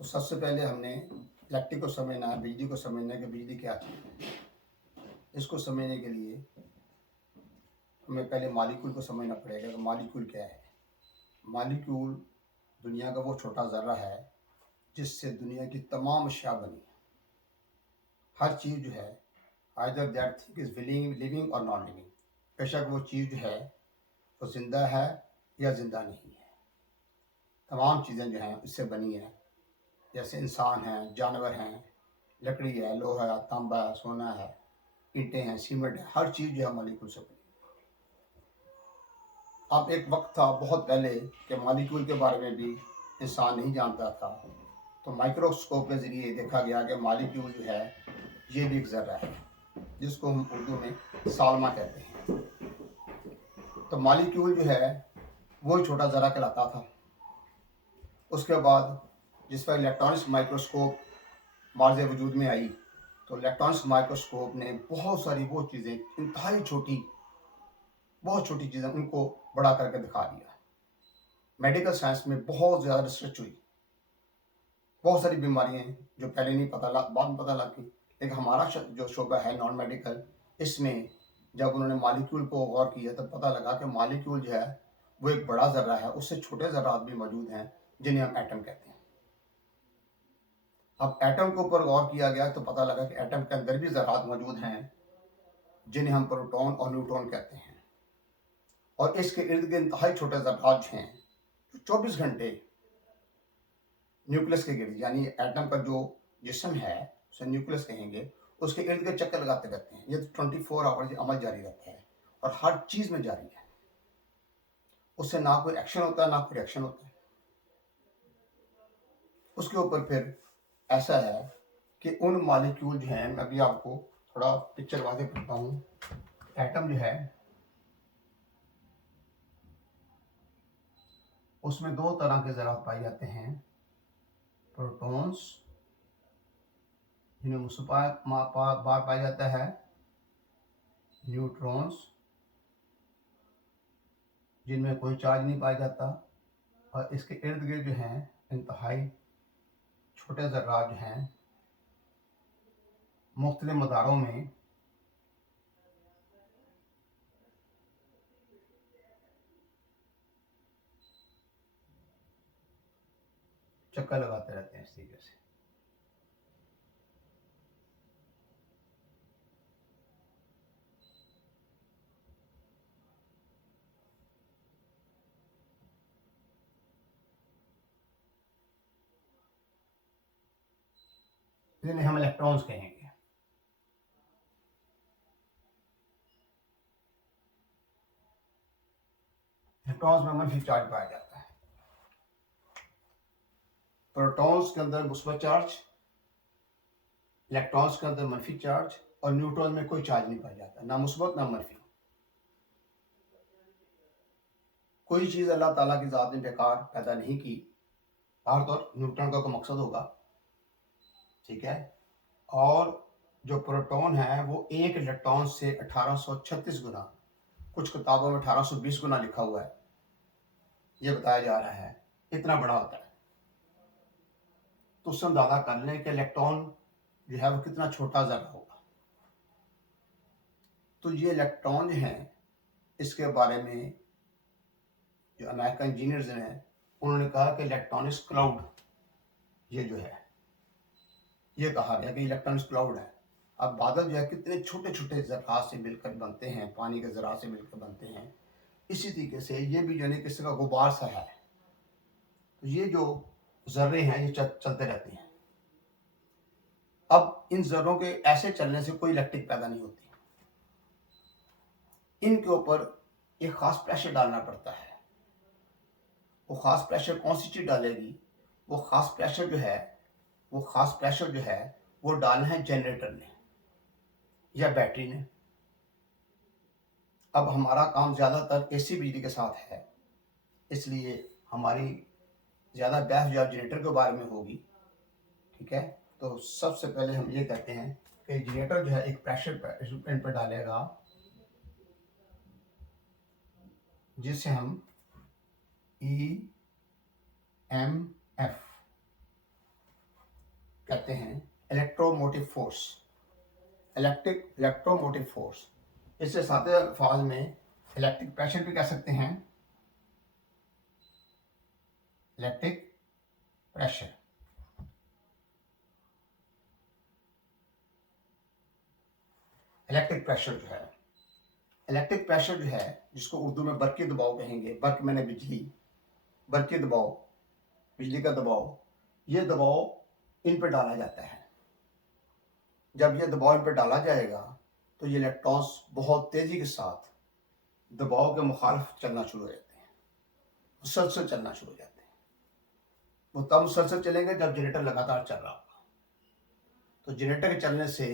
तो सबसे पहले हमने इलेक्ट्रिक को समझना है, बिजली को समझना है कि बिजली क्या चीज़ है। इसको समझने के लिए हमें पहले मॉलिक्यूल को समझना पड़ेगा कि मॉलिक्यूल क्या है। मॉलिक्यूल दुनिया का वो छोटा ज़र्रा है जिससे दुनिया की तमाम अशिया बनी। हर चीज़ जो है either that thing is living और नॉन लिविंग, बेशक वो चीज़ जो है वो ज़िंदा है या ज़िंदा नहीं है। तमाम चीज़ें जो हैं इससे बनी है, जैसे इंसान हैं, जानवर हैं, लकड़ी है, लोहा है, तांबा है, सोना है, ईंटें हैं, सीमेंट है, हर चीज़ जो है मॉलिक्यूल से बनी। अब एक वक्त था बहुत पहले कि मॉलिक्यूल के बारे में भी इंसान नहीं जानता था, तो माइक्रोस्कोप के ज़रिए देखा गया कि मॉलिक्यूल जो है ये भी एक ज़र्रा है जिसको हम उर्दू में सालमा कहते हैं। तो मॉलिक्यूल जो है वो छोटा ज़र्रा कहलाता था। उसके बाद जिस पर इलेक्ट्रॉनिक्स माइक्रोस्कोप मार्ज़ वजूद में आई, तो इलेक्ट्रॉनिक्स माइक्रोस्कोप ने बहुत सारी वो चीज़ें, इंतहाई छोटी, बहुत छोटी चीज़ें उनको बड़ा करके दिखा दिया। मेडिकल साइंस में बहुत ज़्यादा रिसर्च हुई, बहुत सारी बीमारियाँ हैं जो पहले नहीं बाद में पता लग गई। लेकिन हमारा जो शोबा है नॉन मेडिकल, इसमें जब उन्होंने मॉलिक्यूल को गौर किया तब पता लगा कि मॉलिक्यूल जो है वो एक बड़ा ज़र्रा है, उससे छोटे ज़र्रात भी मौजूद हैं जिन्हें हम एटम कहते हैं। अब एटम के ऊपर गौर किया गया तो पता लगा कि एटम के अंदर भी ज़र्रात मौजूद हैं जिन्हें हम प्रोटॉन और न्यूट्रॉन कहते हैं। और इसके इर्द गिर्द इंतहाई छोटे ज़र्रात हैं जो 24 घंटे न्यूक्लियस के गिर्द, यानी एटम का जो जिस्म है उसे न्यूक्लियस कहेंगे, उसके इर्द गिर्द चक्कर लगाते रहते हैं। ये 24 आवर्स अमल जारी रहता है और हर चीज़ में जारी है। उससे ना कोई एक्शन होता है ना कोई रिएक्शन होता है। उसके ऊपर फिर ऐसा है कि उन मॉलिक्यूल जो हैं, मैं अभी आपको थोड़ा पिक्चर वादे करता हूँ। एटम जो है उसमें दो तरह के ज़रात पाए जाते हैं, प्रोटॉन्स जिन्हें बार पाया जाता है, न्यूट्रॉन्स जिनमें कोई चार्ज नहीं पाया जाता, और इसके इर्द गिर्द जो हैं इंतहाई छोटे ज़र्रात जो हैं मुख्तलिफ मदारों में चक्कर लगाते रहते हैं इस तरीके से। जिन्हें हम इलेक्ट्रॉन्स कहेंगे। इलेक्ट्रॉन्स में मनफी चार्ज पाया जाता है। प्रोटॉन्स के अंदर मुस्बत चार्ज, इलेक्ट्रॉन्स के अंदर मनफी चार्ज, और न्यूट्रॉन में कोई चार्ज नहीं पाया जाता, ना मुस्बत ना मनफी। कोई चीज़ अल्लाह ताला की ज़ात ने बेकार पैदा नहीं की। हर तौर न्यूट्रॉन का कोई मकसद होगा, ठीक है। और जो प्रोटॉन है वो एक इलेक्ट्रॉन से 1836 गुना, कुछ किताबों में 1820 गुना लिखा हुआ है, ये बताया जा रहा है, इतना बड़ा होता है। तो उससे अंदाजा कर लें कि इलेक्ट्रॉन जो है वो कितना छोटा ज़रा होगा। तो ये इलेक्ट्रॉन जो हैं इसके बारे में जो अमेरिकन इंजीनियर्स हैं उन्होंने कहा कि इलेक्ट्रॉनिक्स क्लाउड, ये जो है ये कहा गया कि इलेक्ट्रॉनिक्स क्लाउड है। अब बादल जो है कितने छोटे छोटे ज़रात से मिलकर बनते हैं, पानी के ज़रात से मिलकर बनते हैं, इसी तरीके से ये भी जो है किसी का गुबार सा है। तो ये जो ज़र्रे हैं ये चलते रहते हैं। अब इन ज़र्रों के ऐसे चलने से कोई इलेक्ट्रिक पैदा नहीं होती, इनके ऊपर एक ख़ास प्रेशर डालना पड़ता है। वो ख़ास प्रेशर कौन सी चीज़ डालेगी? वो ख़ास प्रेशर जो है वो डालना है जनरेटर ने या बैटरी ने। अब हमारा काम ज़्यादातर एसी बिजली के साथ है, इसलिए हमारी ज़्यादा बहस जो जनरेटर के बारे में होगी, ठीक है। तो सबसे पहले हम ये कहते हैं कि जनरेटर जो है एक प्रेशर इंस्ट्रूमेंट पर डालेगा जिसे हम EMF कहते हैं इलेक्ट्रोमोटिव फोर्स, इलेक्ट्रोमोटिव फोर्स। इससे सादे अल्फाज में इलेक्ट्रिक प्रेशर भी कह सकते हैं, इलेक्ट्रिक प्रेशर। इलेक्ट्रिक प्रेशर जो है, इलेक्ट्रिक प्रेशर जो है जिसको उर्दू में बरकी दबाव कहेंगे, बर्क मैंने बिजली, बरकी दबाव, बिजली का दबाव, ये दबाव इन पर डाला जाता है। जब ये दबाव इन पर डाला जाएगा तो ये इलेक्ट्रॉन्स बहुत तेजी के साथ दबाव के मुखालिफ चलना शुरू हो जाते हैं, मुसलसल चलना शुरू हो जाते हैं। वो तब मुसलसल चलेंगे जब जनरेटर लगातार चल रहा होगा। तो जनरेटर के चलने से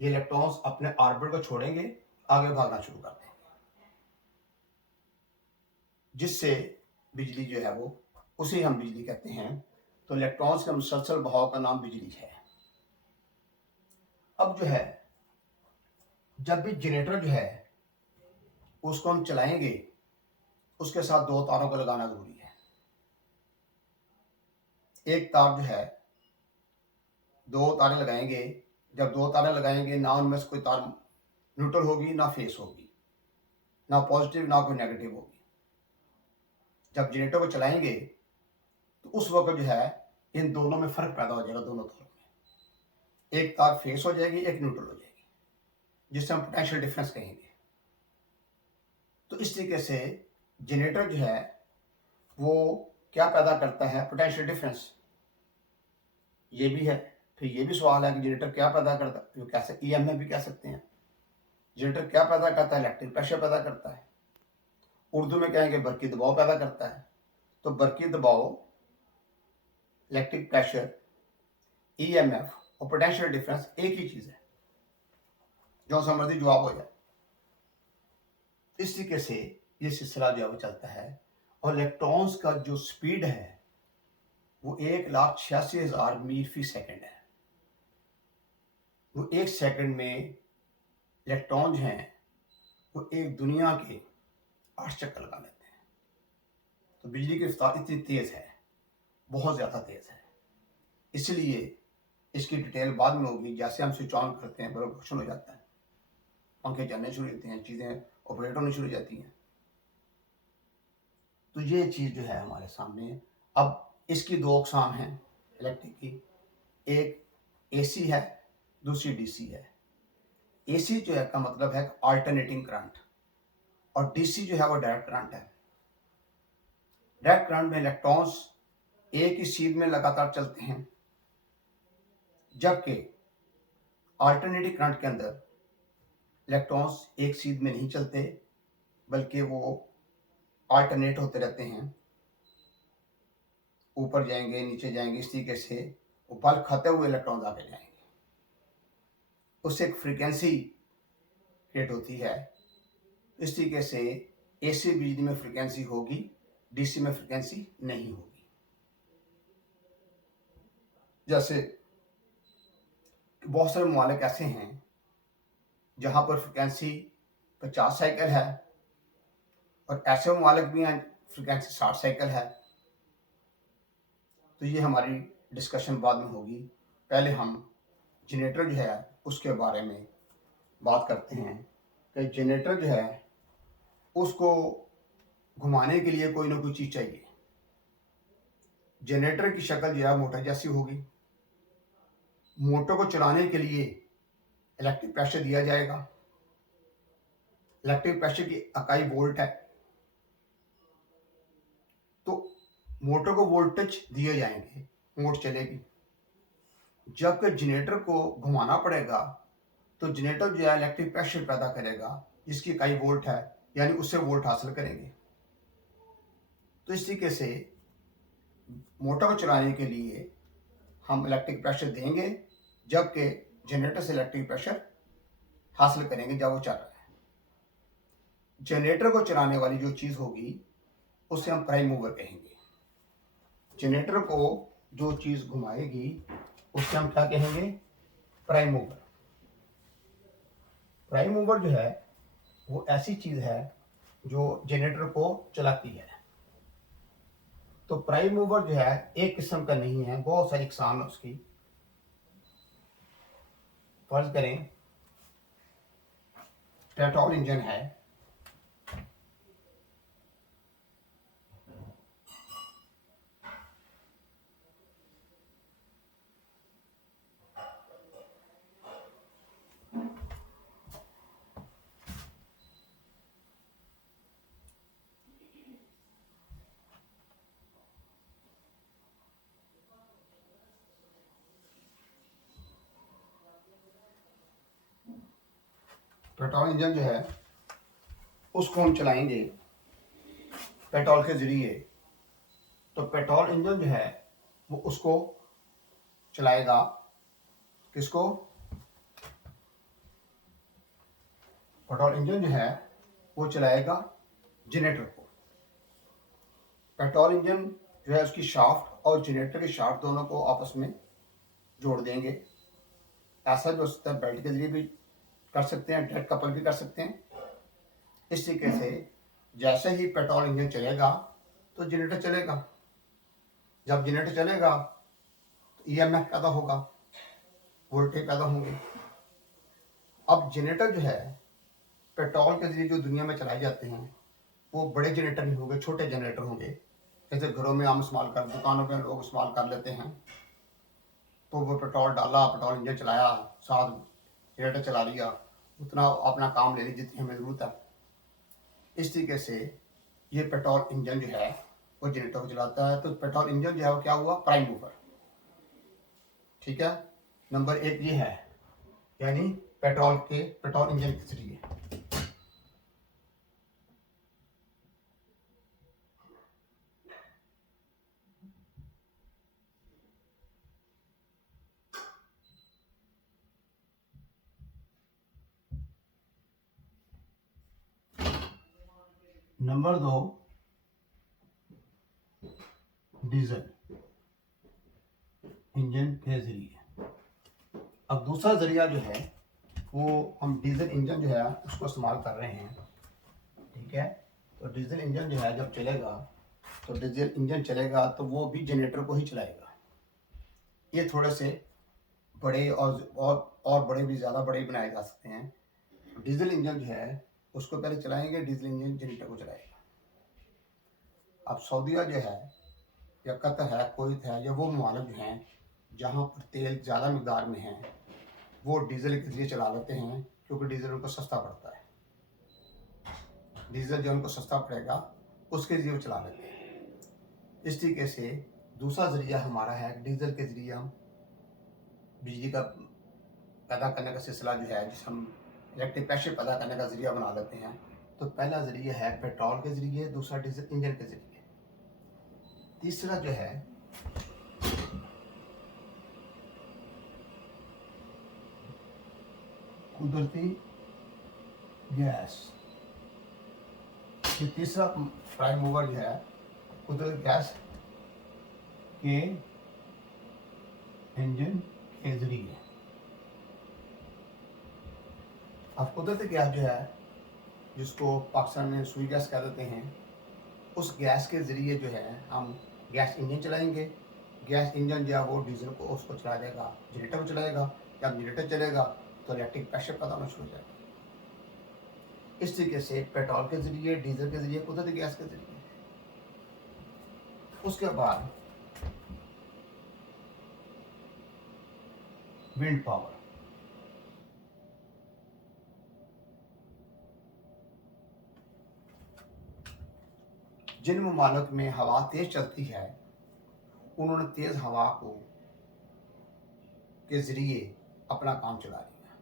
ये इलेक्ट्रॉन्स अपने ऑर्बिट को छोड़ेंगे, आगे भागना शुरू कर देंगे, जिससे बिजली जो है वो, उसे हम बिजली कहते हैं। तो इलेक्ट्रॉन्स के मुसलसल बहाव का नाम बिजली है। अब जो है, जब भी जनरेटर जो है उसको हम चलाएंगे, उसके साथ दो तारों को लगाना जरूरी है। एक तार जो है, दो तारें लगाएंगे, जब दो तारें लगाएंगे ना उनमें से कोई तार न्यूट्रल होगी ना फेस होगी, ना पॉजिटिव ना कोई नेगेटिव होगी। जब जनरेटर को चलाएंगे तो उस वक्त जो है इन दोनों में फर्क पैदा हो जाएगा, दोनों तारों में एक तार फेस हो जाएगी, एक न्यूट्रल हो जाएगी, जिससे हम पोटेंशियल डिफरेंस कहेंगे। तो इस तरीके से जनरेटर जो है वो क्या पैदा करता है, पोटेंशियल डिफरेंस। ये भी है। फिर ये भी सवाल है कि जनरेटर क्या पैदा करता है, जो कैसे ईएमएफ भी कह सकते हैं। जनरेटर क्या पैदा करता है, इलेक्ट्रिक प्रेशर पैदा करता है। उर्दू में कहेंगे बरकी दबाव पैदा करता है। तो बरकी दबाव, इलेक्ट्रिक प्रेशर, ईएमएफ और पोटेंशियल डिफरेंस एक ही चीज है, जो समझती जवाब हो जाए। इस तरीके से ये सिलसिला जो है वो चलता है। और इलेक्ट्रॉन्स का जो स्पीड है वो 1,86,000 मील फी सेकंड है। वो एक सेकंड में इलेक्ट्रॉन जो हैं वो एक दुनिया के 8 चक्कर लगा लेते हैं। तो बिजली की रफ्तार इतनी तेज है, बहुत ज्यादा तेज है। इसलिए इसकी डिटेल बाद में होगी। जैसे हम स्विच ऑन करते हैं बल्ब रोशन हो जाता है, पंखे चलने शुरू होते हैं, चीजें ऑपरेट होनी शुरू हो जाती हैं। तो ये चीज जो है हमारे सामने। अब इसकी दो अकसाम हैं इलेक्ट्रिक की, एक एसी है, दूसरी डीसी है। एसी जो है का मतलब है अल्टरनेटिंग करंट, और डीसी जो है वो डायरेक्ट करंट है। डायरेक्ट करंट में इलेक्ट्रॉन्स एक ही सीध में लगातार चलते हैं, जबकि अल्टरनेटिंग करंट के अंदर इलेक्ट्रॉन्स एक सीध में नहीं चलते, बल्कि वो अल्टरनेट होते रहते हैं, ऊपर जाएंगे नीचे जाएंगे, इस तरीके से वो बल खाते हुए इलेक्ट्रॉन्स आगे जाएंगे। उससे एक फ्रीक्वेंसी क्रिएट होती है। इस तरीके से एसी बिजली में फ्रीक्वेंसी होगी, डीसी में फ्रीक्वेंसी नहीं होगी। जैसे बहुत सारे ममालिक ऐसे हैं जहां पर फ्रीक्वेंसी 50 साइकिल है, और ऐसे ममालिक भी हैं फ्रीक्वेंसी 60 साइकिल है। तो ये हमारी डिस्कशन बाद में होगी। पहले हम जनरेटर जो है उसके बारे में बात करते हैं कि जनरेटर जो है उसको घुमाने के लिए कोई ना कोई चीज चाहिए। जनरेटर की शक्ल जो है मोटर जैसी होगी। मोटर को चलाने के लिए इलेक्ट्रिक प्रेशर दिया जाएगा। इलेक्ट्रिक प्रेशर की इकाई वोल्ट है। तो मोटर को वोल्टेज दिए जाएंगे, मोटर चलेगी। जब जनरेटर को घुमाना पड़ेगा तो जनरेटर जो है इलेक्ट्रिक प्रेशर पैदा करेगा, जिसकी इकाई वोल्ट है, यानी उससे वोल्ट हासिल करेंगे। तो इस तरीके से मोटर को चलाने के लिए हम इलेक्ट्रिक प्रेशर देंगे, जबकि जनरेटर से इलेक्ट्रिक प्रेशर हासिल करेंगे जब वो चल रहा है। जनरेटर को चलाने वाली जो चीज होगी उसे हम प्राइम मूवर कहेंगे। जनरेटर को जो चीज घुमाएगी उससे हम क्या कहेंगे, प्राइम मूवर। प्राइम मूवर जो है वो ऐसी चीज है जो जनरेटर को चलाती है। तो प्राइम मूवर जो है एक किस्म का नहीं है, बहुत सारी इकसाम है उसकी। फर्ज करें पेट्रोल इंजन है, पेट्रोल इंजन जो है उसको हम चलाएंगे पेट्रोल के ज़रिए। तो पेट्रोल इंजन जो है वो उसको चलाएगा, किसको? पेट्रोल इंजन जो है वो चलाएगा जनरेटर को। पेट्रोल इंजन जो है उसकी शाफ्ट और जनरेटर की शाफ्ट दोनों को आपस में जोड़ देंगे। ऐसा भी हो सकता है बेल्ट के जरिए भी कर सकते हैं, डायरेक्ट कपल भी कर सकते हैं। इस तरीके से जैसे ही पेट्रोल इंजन चलेगा तो जनरेटर चलेगा। जब जनरेटर चलेगा तो ईएमएफ पैदा होगा, वोल्टेज पैदा होंगे। अब जनरेटर जो है पेट्रोल के जरिए जो दुनिया में चलाए जाते हैं वो बड़े जनरेटर नहीं होंगे, छोटे जनरेटर होंगे। जैसे घरों में हम इस्तेमाल कर, दुकानों में लोग इस्तेमाल कर लेते हैं। तो वो पेट्रोल डाला, पेट्रोल इंजन चलाया, साथ जनरेटर चला लिया, उतना अपना काम ले ली जितनी हमें ज़रूरत है। इस तरीके से ये पेट्रोल इंजन जो है वो जनरेटर को चलाता है। तो पेट्रोल इंजन जो है वो क्या हुआ? Prime mover. ठीक है, नंबर एक ये है, यानी पेट्रोल इंजन के जरिए। नंबर दो, डीजल इंजन के जरिए। अब दूसरा जरिया जो है वो हम डीजल इंजन जो है उसको इस्तेमाल कर रहे हैं। ठीक है, तो डीजल इंजन जो है जब चलेगा तो डीजल इंजन चलेगा तो वो भी जनरेटर को ही चलाएगा। ये थोड़े से बड़े और बड़े भी, ज़्यादा बड़े बनाए जा सकते हैं। डीजल इंजन जो है उसको पहले चलाएंगे, डीजल इंजन जनरेटर को चलाएगा। अब सऊदीया जो है या कतर है, कुवैत है, या वो ममालिक जो हैं जहाँ पर तेल ज़्यादा मकदार में है वो डीजल के जरिए चला लेते हैं, क्योंकि डीजल उनको सस्ता पड़ता है। डीजल जो उनको सस्ता पड़ेगा उसके जरिए वो चला लेते हैं। इस तरीके से दूसरा जरिया हमारा है, डीजल के जरिए हम बिजली का पैदा करने का सिलसिला जो है, जिस हम इलेक्ट्रिक प्रेशर पैदा करने का जरिया बना लेते हैं। तो पहला जरिया है पेट्रोल के जरिए, दूसरा डीजल इंजन के जरिए। तीसरा जो है कुदरती गैस। ये तीसरा प्राइम मूवर जो है कुदरती गैस के इंजन के जरिए। अब कुदरती गैस जो है जिसको पाकिस्तान में सुई गैस कह देते हैं, उस गैस के ज़रिए जो है हम गैस इंजन चलाएंगे। गैस इंजन जो है वो डीजल को उसको चला देगा, जनरेटर को चलाएगा। जब जनरेटर चलेगा तो इलेक्ट्रिक प्रेशर पैदा होना शुरू हो जाएगा। इस तरीके से पेट्रोल के ज़रिए, डीजल के ज़रिए, कुदरती गैस के ज़रिए। उसके बाद विंड पावर। जिन ममालिक में हवा तेज़ चलती है उन्होंने तेज़ हवा को के ज़रिए अपना काम चला लिया।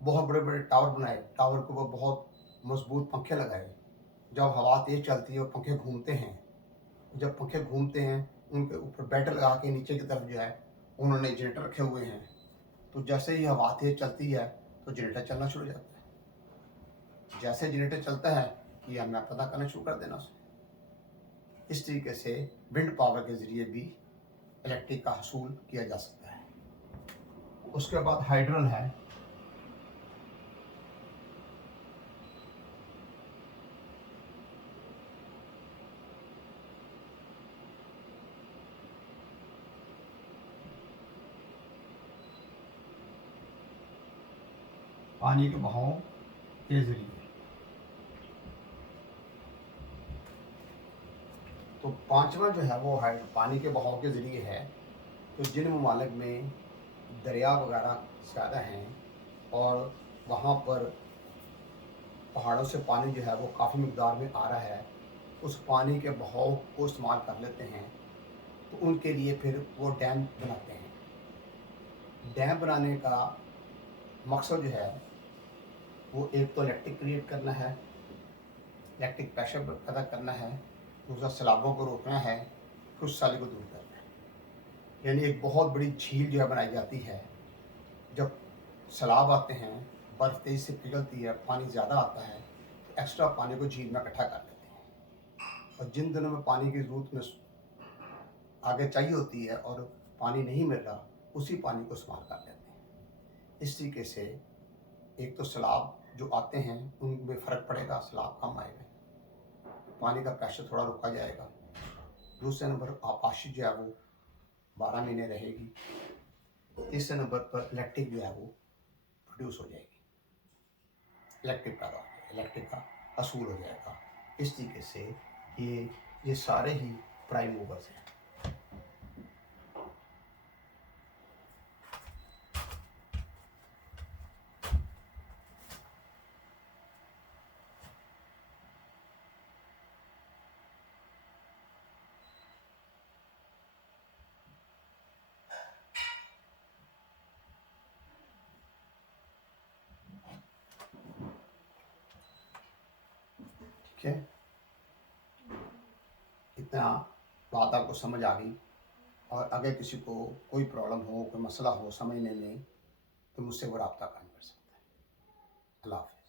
बहुत बड़े बड़े टावर बनाए, टावर के ऊपर बहुत मजबूत पंखे लगाए। जब हवा तेज़ चलती है और पंखे घूमते हैं, जब पंखे घूमते हैं उनके ऊपर बैटर लगा के नीचे की तरफ जो है उन्होंने जनरेटर रखे हुए हैं। तो जैसे ही हवा तेज़ चलती है तो जनरेटर चलना शुरू हो जाता है। जैसे जनरेटर चलता है कि हमें पता करना शुरू कर देना उसे। इस तरीके से विंड पावर के ज़रिए भी इलेक्ट्रिक का हसूल किया जा सकता है। उसके बाद हाइड्रल है। पानी के बहाव के ज़रिए। तो पांचवा जो है वो है पानी के बहाव के ज़रिए है। तो जिन ममालिक में दरिया वगैरह ज़्यादा हैं और वहाँ पर पहाड़ों से पानी जो है वो काफ़ी मकदार में आ रहा है, उस पानी के बहाव को इस्तेमाल कर लेते हैं, तो उनके लिए फिर वो डैम बनाते हैं। डैम बनाने का मकसद जो है वो एक तो इलेक्ट्रिक क्रिएट करना है, इलेक्ट्रिक प्रेशर पैदा करना है, दूसरा सैलाबों को रोकना है, खुशहाली को दूर करना है। यानी एक बहुत बड़ी झील जो है बनाई जाती है। जब सैलाब आते हैं, बर्फ़ तेज़ी से पिघलती है, पानी ज़्यादा आता है, तो एक्स्ट्रा पानी को झील में इकट्ठा कर लेते हैं। और जिन दिनों में पानी की ज़रूरत में आगे चाहिए होती है और पानी नहीं मिल रहा, उसी पानी को इस्तेमाल कर लेते हैं। इस तरीके से एक तो सैलाब जो आते हैं उनमें फ़र्क पड़ेगा, सैलाब कम आएगा, पानी का प्रेशर थोड़ा रोका जाएगा। दूसरे नंबर आपाशी जो है वो 12 महीने रहेगी। तीसरे नंबर पर इलेक्ट्रिक जो है वो प्रोड्यूस हो जाएगी, इलेक्ट्रिक पैदा हो जाएगा, इलेक्ट्रिक का असूल हो जाएगा। इस तरीके से ये सारे ही प्राइम मूवर्स हैं। ठीक है, इतना बात आपको समझ आ गई। और अगर किसी को कोई प्रॉब्लम हो, कोई मसला हो समझने में, तो मुझसे वो रब्ता कायम कर सकता है। अल्लाह हाफ़िज़।